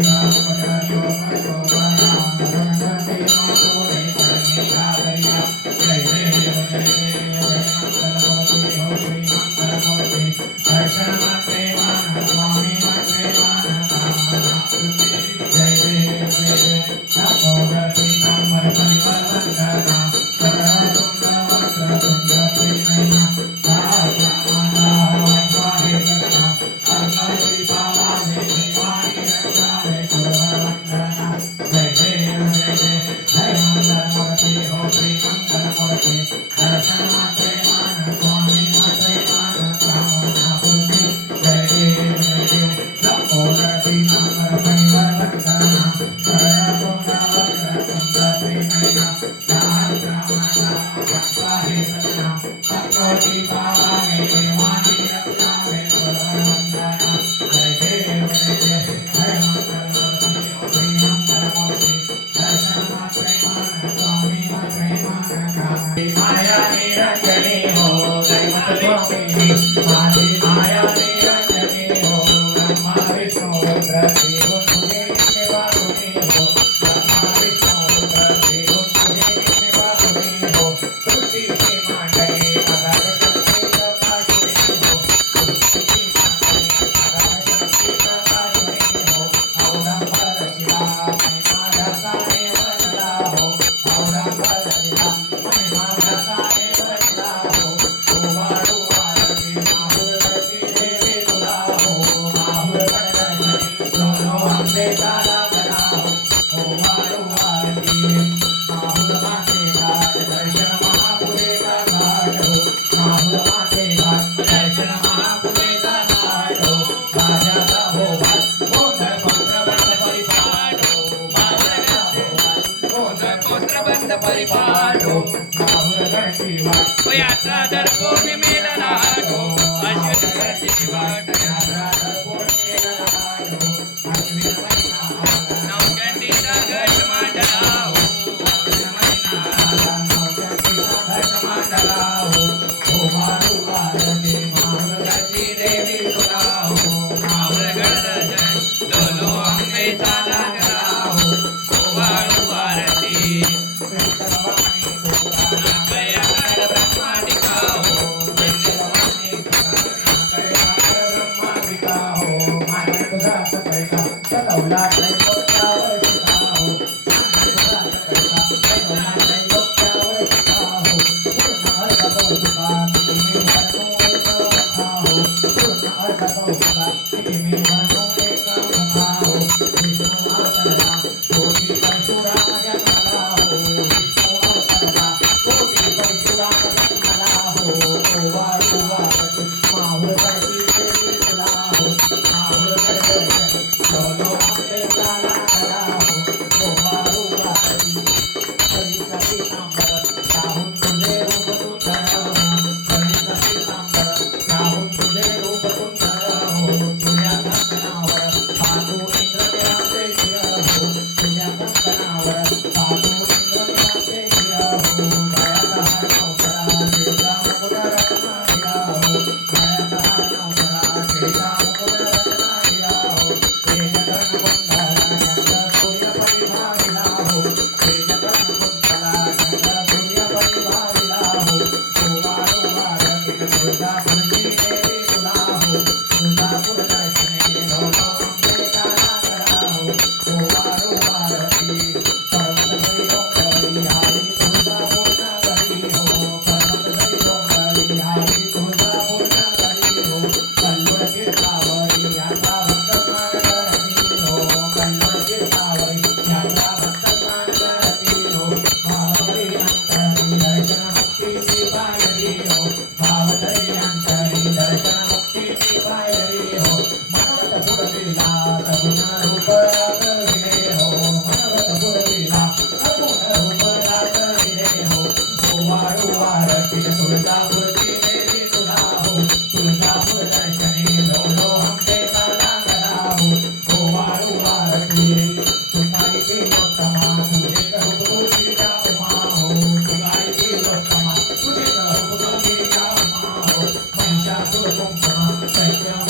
よろしくお願いします。परिपाठो देवा दर पौर्णिमेला लाटो यात्रा da, da, da, da. power. bahwa dari 都在装死啊在家。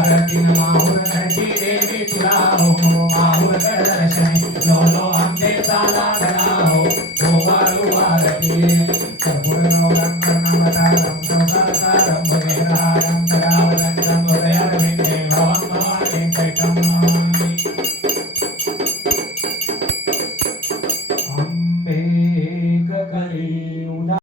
साला घरा हो वार वार ती कर्पूर